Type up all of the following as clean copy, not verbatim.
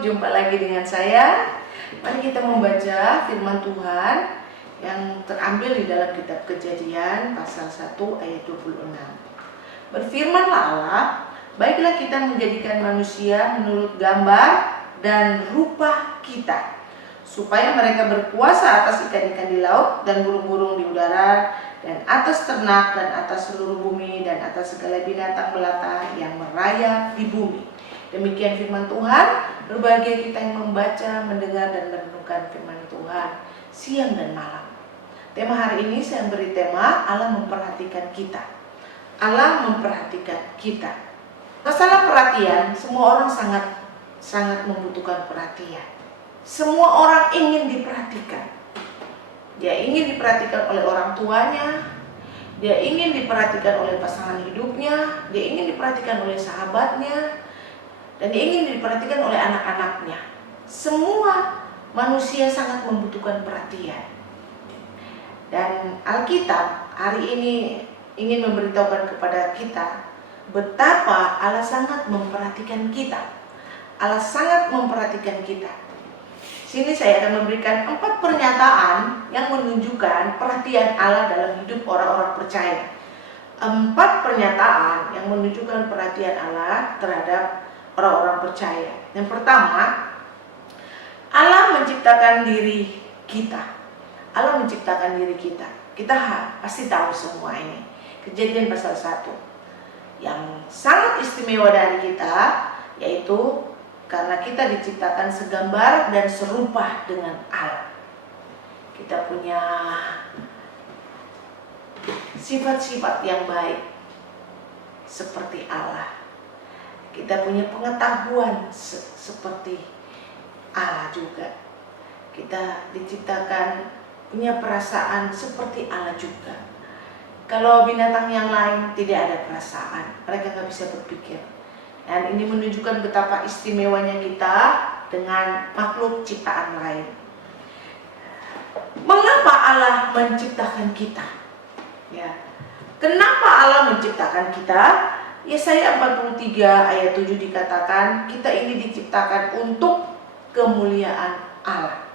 jumpa lagi dengan saya. Mari kita membaca firman Tuhan yang terambil di dalam kitab Kejadian pasal 1 ayat 26. Berfirmanlah Allah, baiklah kita menjadikan manusia menurut gambar dan rupa kita, supaya mereka berkuasa atas ikan-ikan di laut dan burung-burung di udara, dan atas ternak dan atas seluruh bumi, dan atas segala binatang melata yang merayap di bumi. Demikian firman Tuhan. Berbahagia kita yang membaca, mendengar, dan merenungkan firman Tuhan siang dan malam. Tema hari ini saya beri tema Allah memperhatikan kita. Allah memperhatikan kita. Masalah perhatian, semua orang sangat membutuhkan perhatian. Semua orang ingin diperhatikan. Dia ingin diperhatikan oleh orang tuanya, dia ingin diperhatikan oleh pasangan hidupnya, dia ingin diperhatikan oleh sahabatnya, dan dia ingin diperhatikan oleh anak-anaknya. Semua manusia sangat membutuhkan perhatian. Dan Alkitab hari ini ingin memberitahukan kepada kita betapa Allah sangat memperhatikan kita. Allah sangat memperhatikan kita. Sini saya akan memberikan 4 pernyataan yang menunjukkan perhatian Allah dalam hidup orang-orang percaya. 4 pernyataan yang menunjukkan perhatian Allah terhadap orang-orang percaya. Yang pertama, Allah menciptakan diri kita. Allah menciptakan diri kita. Kita pasti tahu semua ini. Kejadian pasal 1. Yang sangat istimewa dari kita, yaitu karena kita diciptakan segambar dan serupa dengan Allah. Kita punya sifat-sifat yang baik seperti Allah. Kita punya pengetahuan seperti Allah juga. Kita diciptakan punya perasaan seperti Allah juga. Kalau binatang yang lain tidak ada perasaan, mereka nggak bisa berpikir. Dan ini menunjukkan betapa istimewanya kita dengan makhluk ciptaan lain. Mengapa Allah menciptakan kita? Ya, kenapa Allah menciptakan kita? Yesaya 43 ayat 7 dikatakan, kita ini diciptakan untuk kemuliaan Allah.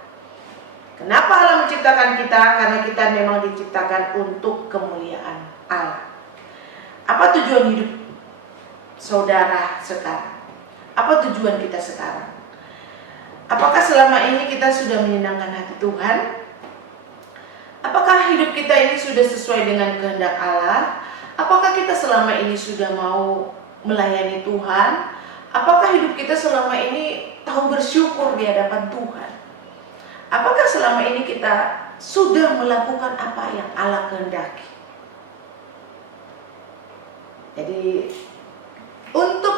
Kenapa Allah menciptakan kita? Karena kita memang diciptakan untuk kemuliaan Allah. Apa tujuan hidup saudara sekarang? Apa tujuan kita sekarang? Apakah selama ini kita sudah menyenangkan hati Tuhan? Apakah hidup kita ini sudah sesuai dengan kehendak Allah? Apakah kita selama ini sudah mau melayani Tuhan? Apakah hidup kita selama ini tahu bersyukur di hadapan Tuhan? Apakah selama ini kita sudah melakukan apa yang Allah kehendaki? Jadi untuk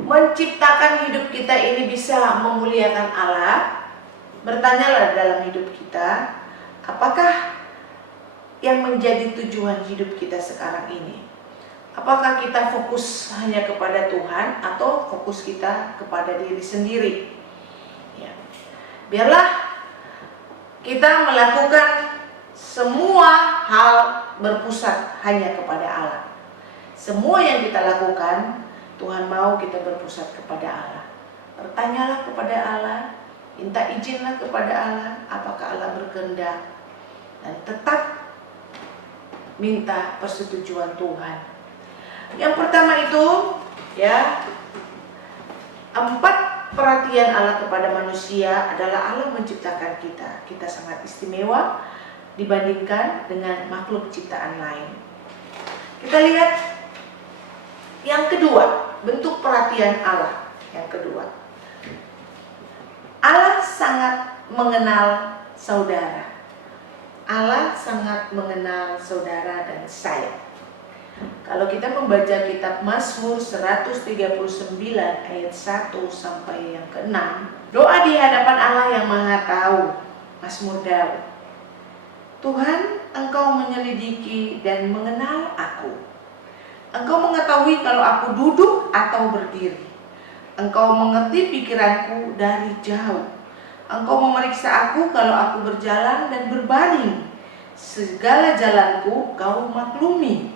menciptakan hidup kita ini bisa memuliakan Allah, bertanyalah dalam hidup kita, apakah yang menjadi tujuan hidup kita sekarang ini? Apakah kita fokus hanya kepada Tuhan atau fokus kita kepada diri sendiri? Ya. Biarlah kita melakukan semua hal berpusat hanya kepada Allah. Semua yang kita lakukan, Tuhan mau kita berpusat kepada Allah. Bertanyalah kepada Allah, minta izinlah kepada Allah, apakah Allah berkehendak, dan tetap minta persetujuan Tuhan. Yang pertama itu, ya, 4 perhatian Allah kepada manusia adalah Allah menciptakan kita. Kita sangat istimewa dibandingkan dengan makhluk ciptaan lain. Kita lihat yang kedua, bentuk perhatian Allah. Yang kedua, Allah sangat mengenal saudara. Allah sangat mengenal saudara dan saya. Kalau kita membaca kitab Mazmur 139 ayat 1 sampai yang ke-6, doa di hadapan Allah yang Maha Tahu, Mazmur Daud. Tuhan, Engkau menyelidiki dan mengenal aku. Engkau mengetahui kalau aku duduk atau berdiri. Engkau mengerti pikiranku dari jauh. Engkau memeriksa aku kalau aku berjalan dan berbaring. Segala jalanku Kau maklumi.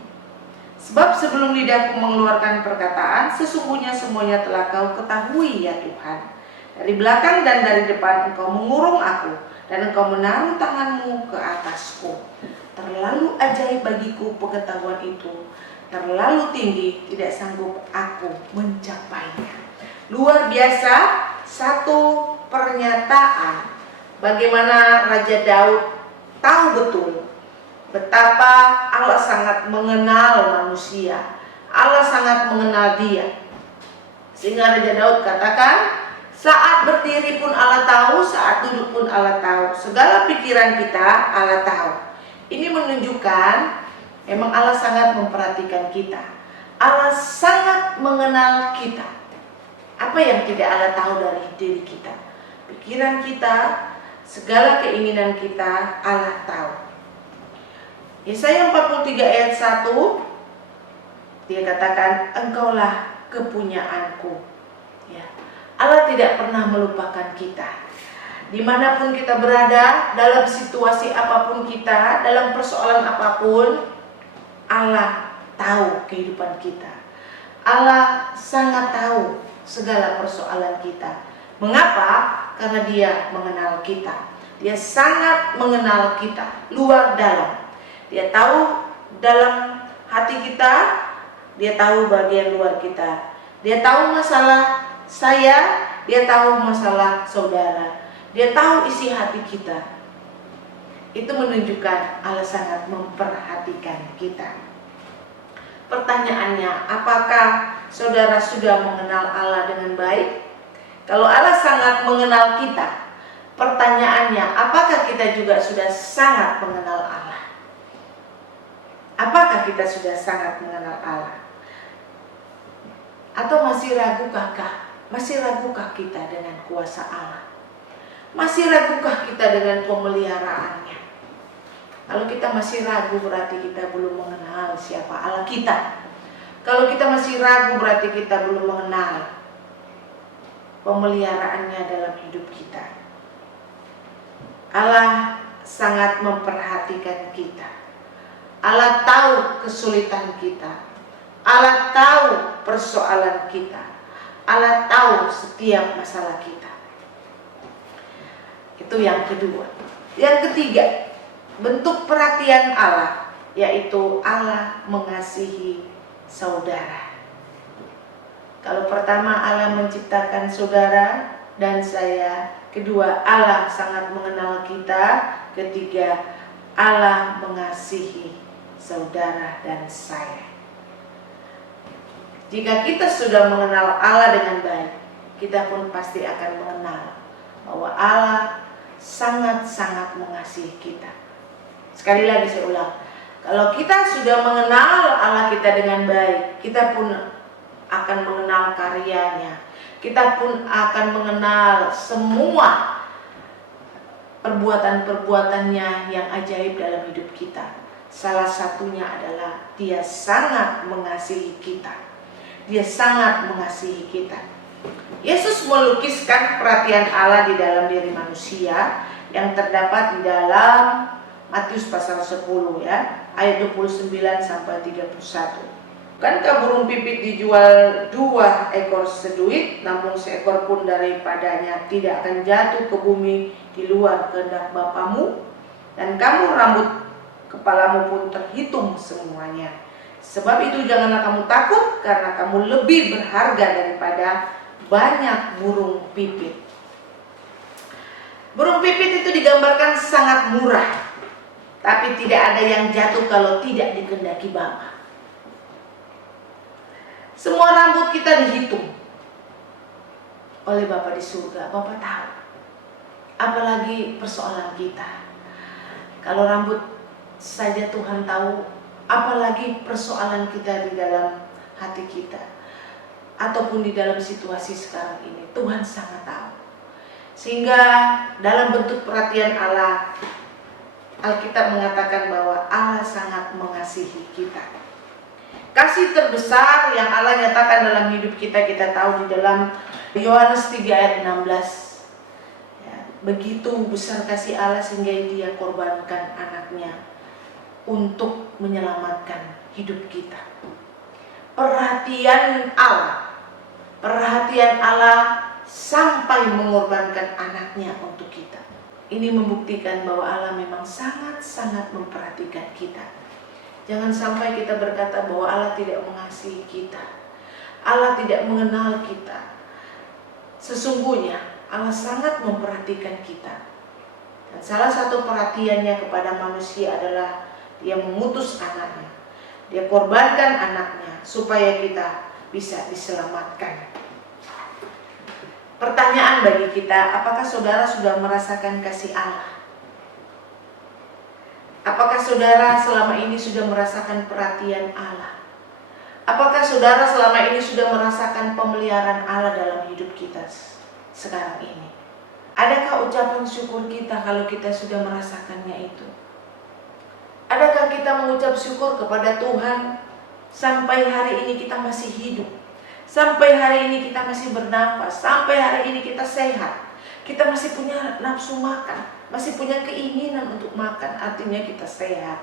Sebab sebelum lidahku mengeluarkan perkataan, sesungguhnya semuanya telah kau ketahui ya Tuhan. Dari belakang dan dari depan engkau mengurung aku, dan engkau menaruh tanganmu ke atasku. Terlalu ajaib bagiku pengetahuan itu, terlalu tinggi, tidak sanggup aku mencapainya. Luar biasa, satu pernyataan bagaimana Raja Daud tahu betul betapa Allah sangat mengenal manusia, Allah sangat mengenal dia. Sehingga Raja Daud katakan, saat berdiri pun Allah tahu, saat duduk pun Allah tahu, segala pikiran kita Allah tahu. Ini menunjukkan memang Allah sangat memperhatikan kita, Allah sangat mengenal kita. Apa yang tidak Allah tahu dari diri kita? Pikiran kita, segala keinginan kita Allah tahu. Yesaya 43 ayat 1, dia katakan, engkaulah kepunyaanku. Ya. Allah tidak pernah melupakan kita. Dimanapun kita berada, dalam situasi apapun kita, dalam persoalan apapun, Allah tahu kehidupan kita. Allah sangat tahu segala persoalan kita. Mengapa? Karena dia mengenal kita. Dia sangat mengenal kita, luar dalam. Dia tahu dalam hati kita, dia tahu bagian luar kita. Dia tahu masalah saya, dia tahu masalah saudara. Dia tahu isi hati kita. Itu menunjukkan Allah sangat memperhatikan kita. Pertanyaannya, apakah saudara sudah mengenal Allah dengan baik? Kalau Allah sangat mengenal kita, pertanyaannya, apakah kita juga sudah sangat mengenal Allah? Apakah kita sudah sangat mengenal Allah? Atau masih ragukah kita dengan kuasa Allah? Masih ragukah kita dengan pemeliharaannya? Kalau kita masih ragu, berarti kita belum mengenal siapa Allah kita. Kalau kita masih ragu, berarti kita belum mengenal pemeliharaannya dalam hidup kita. Allah sangat memperhatikan kita. Allah tahu kesulitan kita. Allah tahu persoalan kita. Allah tahu setiap masalah kita. Itu yang kedua. Yang ketiga, bentuk perhatian Allah, yaitu Allah mengasihi saudara. Kalau pertama Allah menciptakan saudara dan saya, kedua Allah sangat mengenal kita, ketiga Allah mengasihi saudara dan saya. Jika kita sudah mengenal Allah dengan baik, kita pun pasti akan mengenal bahwa Allah sangat-sangat mengasihi kita. Sekali lagi saya ulang, kalau kita sudah mengenal Allah kita dengan baik, kita pun akan mengenal karyanya, kita pun akan mengenal semua perbuatan-perbuatannya yang ajaib dalam hidup kita. Salah satunya adalah dia sangat mengasihi kita. Dia sangat mengasihi kita. Yesus melukiskan perhatian Allah di dalam diri manusia yang terdapat di dalam Matius pasal 10 ya, ayat 29 sampai 31. Bukankah burung pipit dijual 2 ekor seduit, namun seekor pun daripadanya tidak akan jatuh ke bumi di luar kehendak Bapamu? Dan kamu rambut kepalamu pun terhitung semuanya. Sebab itu janganlah kamu takut, karena kamu lebih berharga daripada banyak burung pipit. Burung pipit itu digambarkan sangat murah, tapi tidak ada yang jatuh kalau tidak dikehendaki Bapa. Semua rambut kita dihitung oleh Bapa di surga. Bapa tahu, apalagi persoalan kita. Kalau rambut saja Tuhan tahu, apalagi persoalan kita di dalam hati kita ataupun di dalam situasi sekarang ini. Tuhan sangat tahu. Sehingga dalam bentuk perhatian Allah, Alkitab mengatakan bahwa Allah sangat mengasihi kita. Kasih terbesar yang Allah nyatakan dalam hidup kita, kita tahu di dalam Yohanes 3 ayat 16. Ya, begitu besar kasih Allah sehingga dia korbankan anaknya untuk menyelamatkan hidup kita. perhatian Allah. Perhatian Allah sampai mengorbankan anaknya untuk kita. Ini membuktikan bahwa Allah memang sangat-sangat memperhatikan kita. Jangan sampai kita berkata bahwa Allah tidak mengasihi kita, Allah tidak mengenal kita. Sesungguhnya Allah sangat memperhatikan kita. Dan salah satu perhatiannya kepada manusia adalah Dia mengutus anaknya. Dia korbankan anaknya supaya kita bisa diselamatkan. Pertanyaan bagi kita, apakah saudara sudah merasakan kasih Allah? Apakah saudara selama ini sudah merasakan perhatian Allah? Apakah saudara selama ini sudah merasakan pemeliharaan Allah dalam hidup kita sekarang ini? Adakah ucapan syukur kita kalau kita sudah merasakannya itu? Adakah kita mengucap syukur kepada Tuhan sampai hari ini kita masih hidup? Sampai hari ini kita masih bernafas, sampai hari ini kita sehat, kita masih punya nafsu makan, masih punya keinginan untuk makan, artinya kita sehat.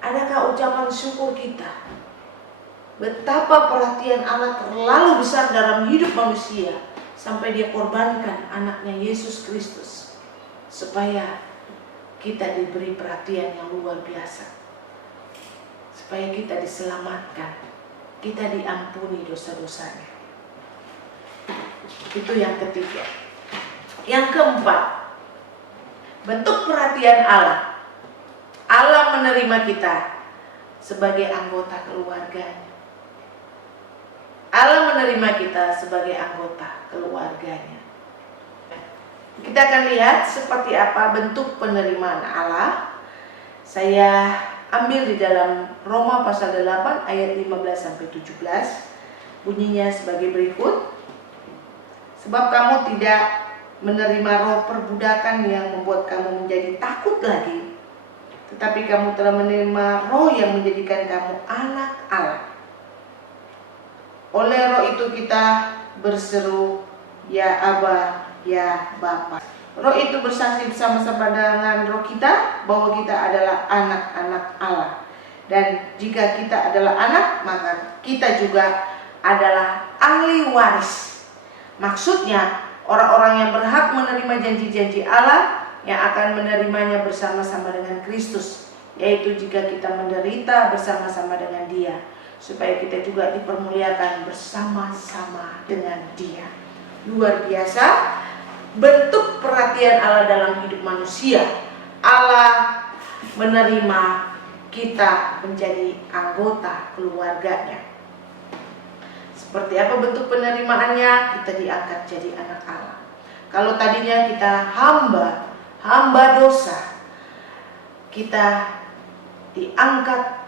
Adakah ucapan syukur kita? Betapa perhatian Allah terlalu besar dalam hidup manusia, sampai Dia korbankan anaknya Yesus Kristus, supaya kita diberi perhatian yang luar biasa, supaya kita diselamatkan, kita diampuni dosa-dosanya. Itu yang ketiga. Yang keempat, bentuk perhatian Allah. Allah menerima kita sebagai anggota keluarganya. Allah menerima kita sebagai anggota keluarganya. Kita akan lihat seperti apa bentuk penerimaan Allah. Saya ambil di dalam Roma pasal 8 ayat 15-17. Bunyinya sebagai berikut. Sebab kamu tidak menerima roh perbudakan yang membuat kamu menjadi takut lagi, tetapi kamu telah menerima roh yang menjadikan kamu anak Allah. Oleh roh itu kita berseru, ya Aba, ya Bapa. Roh itu bersaksi bersama-sama dengan roh kita bahwa kita adalah anak-anak Allah. Dan jika kita adalah anak, maka kita juga adalah ahli waris. Maksudnya, orang-orang yang berhak menerima janji-janji Allah yang akan menerimanya bersama-sama dengan Kristus, yaitu jika kita menderita bersama-sama dengan Dia, supaya kita juga dipermuliakan bersama-sama dengan Dia. Luar biasa bentuk perhatian Allah dalam hidup manusia. Allah menerima kita menjadi anggota keluarganya. Seperti apa bentuk penerimaannya? Kita diangkat jadi anak Allah. Kalau tadinya kita hamba dosa, kita diangkat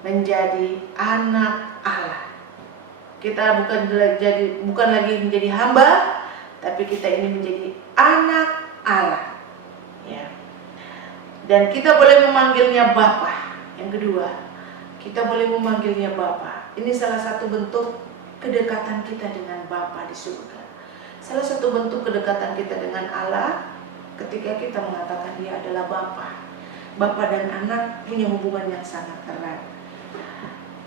menjadi anak Allah. Kita bukan lagi menjadi hamba, tapi kita ini menjadi anak Allah. Ya. Dan kita boleh memanggilnya Bapa. Yang kedua, kita boleh memanggilnya Bapa. Ini salah satu bentuk kedekatan kita dengan Bapa di surga. Salah satu bentuk kedekatan kita dengan Allah ketika kita mengatakan Dia adalah Bapa. Bapa dan anak punya hubungan yang sangat erat.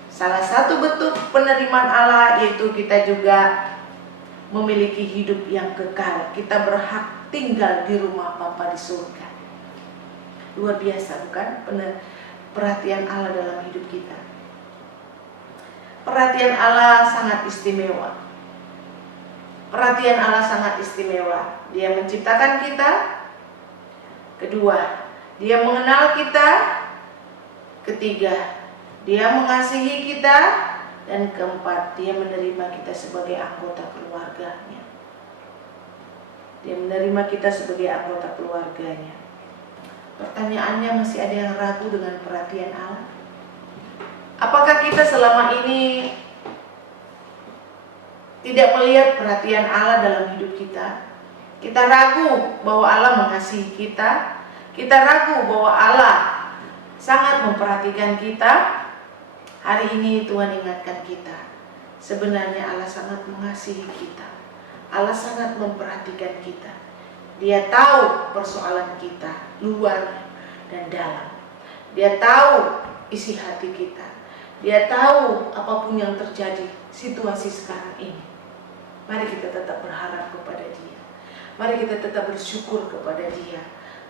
Salah satu bentuk penerimaan Allah yaitu kita juga memiliki hidup yang kekal. Kita berhak tinggal di rumah Bapa di surga. Luar biasa, bukan? Perhatian Allah dalam hidup kita. Perhatian Allah sangat istimewa. Perhatian Allah sangat istimewa. Dia menciptakan kita. Kedua, Dia mengenal kita. Ketiga, Dia mengasihi kita. Dan keempat, Dia menerima kita sebagai anggota keluarganya. Dia menerima kita sebagai anggota keluarganya. Pertanyaannya, masih ada yang ragu dengan perhatian Allah? Apakah kita selama ini tidak melihat perhatian Allah dalam hidup kita? Kita ragu bahwa Allah mengasihi kita. Kita ragu bahwa Allah sangat memperhatikan kita. Hari ini Tuhan ingatkan kita, sebenarnya Allah sangat mengasihi kita. Allah sangat memperhatikan kita. Dia tahu persoalan kita, luar dan dalam. Dia tahu isi hati kita. Dia tahu apapun yang terjadi situasi sekarang ini. Mari kita tetap berharap kepada Dia. Mari kita tetap bersyukur kepada Dia,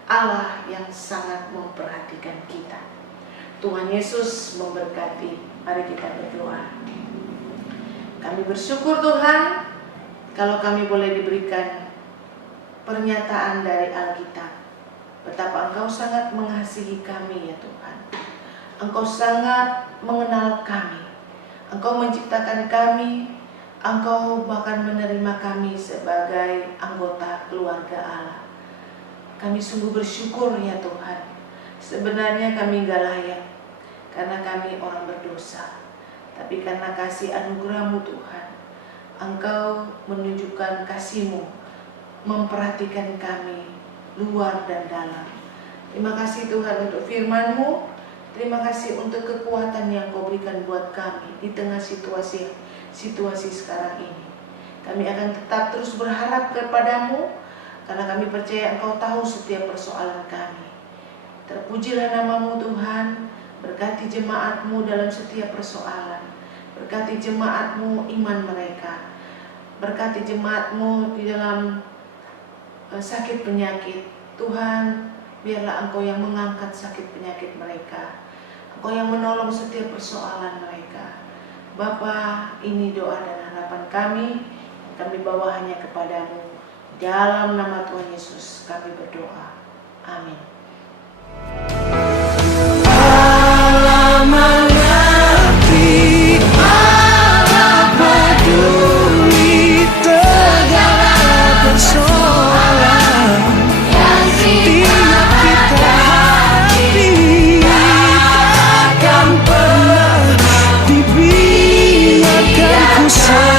Allah yang sangat memperhatikan kita. Tuhan Yesus memberkati. Mari kita berdoa. Kami bersyukur Tuhan kalau kami boleh diberikan pernyataan dari Alkitab. Betapa Engkau sangat mengasihi kami ya Tuhan. Engkau sangat mengenal kami. Engkau menciptakan kami. Engkau bahkan menerima kami sebagai anggota keluarga Allah. Kami sungguh bersyukur ya Tuhan. Sebenarnya kami gak layak karena kami orang berdosa. Tapi karena kasih anugerah-Mu Tuhan, Engkau menunjukkan kasih-Mu, memperhatikan kami luar dan dalam. Terima kasih Tuhan untuk firman-Mu. Terima kasih untuk kekuatan yang Kau berikan buat kami di tengah situasi sekarang ini. Kami akan tetap terus berharap kepada-Mu, karena kami percaya Engkau tahu setiap persoalan kami. Terpujilah nama-Mu Tuhan. Berkati jemaat-Mu dalam setiap persoalan. Berkati jemaat-Mu iman mereka. Berkati jemaat-Mu di dalam sakit penyakit. Tuhan, biarlah Engkau yang mengangkat sakit penyakit mereka. Engkau yang menolong setiap persoalan mereka. Bapa, ini doa dan harapan kami. Kami bawa hanya kepadamu. Dalam nama Tuhan Yesus kami berdoa. Amin. Takkan pernah dibiarkan ku